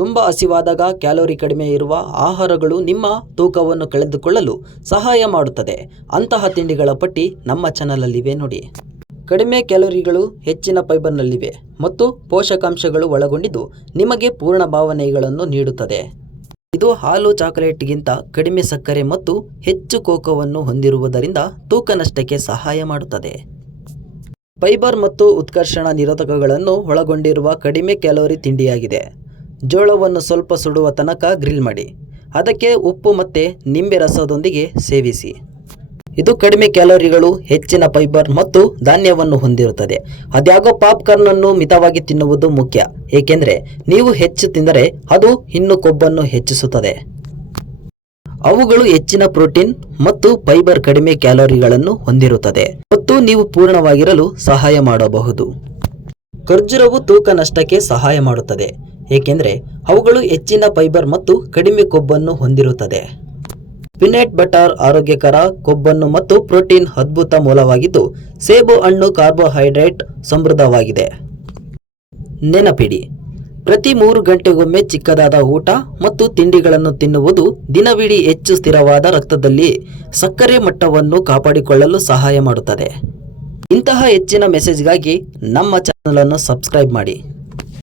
ತುಂಬ ಹಸಿವಾದಾಗ ಕ್ಯಾಲೋರಿ ಕಡಿಮೆ ಇರುವ ಆಹಾರಗಳು ನಿಮ್ಮ ತೂಕವನ್ನು ಕಳೆದುಕೊಳ್ಳಲು ಸಹಾಯ ಮಾಡುತ್ತದೆ. ಅಂತಹ ತಿಂಡಿಗಳ ಪಟ್ಟಿ ನಮ್ಮ ಚಾನಲಲ್ಲಿವೆ ನೋಡಿ. ಕಡಿಮೆ ಕ್ಯಾಲೋರಿಗಳು, ಹೆಚ್ಚಿನ ಫೈಬರ್ನಲ್ಲಿವೆ ಮತ್ತು ಪೋಷಕಾಂಶಗಳು ಒಳಗೊಂಡಿದ್ದು ನಿಮಗೆ ಪೂರ್ಣ ಭಾವನೆಗಳನ್ನು ನೀಡುತ್ತದೆ. ಇದು ಹಾಲು ಚಾಕೊಲೇಟ್ಗಿಂತ ಕಡಿಮೆ ಸಕ್ಕರೆ ಮತ್ತು ಹೆಚ್ಚು ಕೋಕೋವನ್ನು ಹೊಂದಿರುವುದರಿಂದ ತೂಕ ನಷ್ಟಕ್ಕೆ ಸಹಾಯ ಮಾಡುತ್ತದೆ. ಫೈಬರ್ ಮತ್ತು ಉತ್ಕರ್ಷಣ ನಿರೋಧಕಗಳನ್ನು ಒಳಗೊಂಡಿರುವ ಕಡಿಮೆ ಕ್ಯಾಲೋರಿ ತಿಂಡಿಯಾಗಿದೆ. ಜೋಳವನ್ನು ಸ್ವಲ್ಪ ಸುಡುವ ತನಕ ಗ್ರಿಲ್ ಮಾಡಿ, ಅದಕ್ಕೆ ಉಪ್ಪು ಮತ್ತು ನಿಂಬೆ ರಸದೊಂದಿಗೆ ಸೇವಿಸಿ. ಇದು ಕಡಿಮೆ ಕ್ಯಾಲೋರಿಗಳು, ಹೆಚ್ಚಿನ ಫೈಬರ್ ಮತ್ತು ಧಾನ್ಯವನ್ನು ಹೊಂದಿರುತ್ತದೆ. ಆದಾಗ್ಯೂ ಪಾಪ್ಕಾರ್ನ್ ಅನ್ನು ಮಿತವಾಗಿ ತಿನ್ನುವುದು ಮುಖ್ಯ, ಏಕೆಂದರೆ ನೀವು ಹೆಚ್ಚು ತಿಂದರೆ ಅದು ಇನ್ನೂ ಕೊಬ್ಬನ್ನು ಹೆಚ್ಚಿಸುತ್ತದೆ. ಅವುಗಳು ಹೆಚ್ಚಿನ ಪ್ರೋಟೀನ್ ಮತ್ತು ಫೈಬರ್, ಕಡಿಮೆ ಕ್ಯಾಲೋರಿಗಳನ್ನು ಹೊಂದಿರುತ್ತದೆ ಮತ್ತು ನೀವು ಪೂರ್ಣವಾಗಿರಲು ಸಹಾಯ ಮಾಡಬಹುದು. ಖರ್ಜೂರವು ತೂಕ ನಷ್ಟಕ್ಕೆ ಸಹಾಯ ಮಾಡುತ್ತದೆ, ಏಕೆಂದರೆ ಅವುಗಳು ಹೆಚ್ಚಿನ ಫೈಬರ್ ಮತ್ತು ಕಡಿಮೆ ಕೊಬ್ಬನ್ನು ಹೊಂದಿರುತ್ತದೆ. ಪೀನಟ್ ಬಟರ್ ಆರೋಗ್ಯಕರ ಕೊಬ್ಬನ್ನು ಮತ್ತು ಪ್ರೋಟೀನ್ ಅದ್ಭುತ ಮೂಲವಾಗಿದ್ದು, ಸೇಬು ಹಣ್ಣು ಕಾರ್ಬೋಹೈಡ್ರೇಟ್ ಸಮೃದ್ಧವಾಗಿದೆ. ನೆನಪಿಡಿ, ಪ್ರತಿ 3 ಗಂಟೆಗೊಮ್ಮೆ ಚಿಕ್ಕದಾದ ಊಟ ಮತ್ತು ತಿಂಡಿಗಳನ್ನು ತಿನ್ನುವುದು ದಿನವಿಡೀ ಹೆಚ್ಚು ಸ್ಥಿರವಾದ ರಕ್ತದಲ್ಲಿ ಸಕ್ಕರೆ ಮಟ್ಟವನ್ನು ಕಾಪಾಡಿಕೊಳ್ಳಲು ಸಹಾಯ ಮಾಡುತ್ತದೆ. ಇಂತಹ ಹೆಚ್ಚಿನ ಮೆಸೇಜ್ಗಾಗಿ ನಮ್ಮ ಚಾನಲ್ ಅನ್ನು ಸಬ್ಸ್ಕ್ರೈಬ್ ಮಾಡಿ.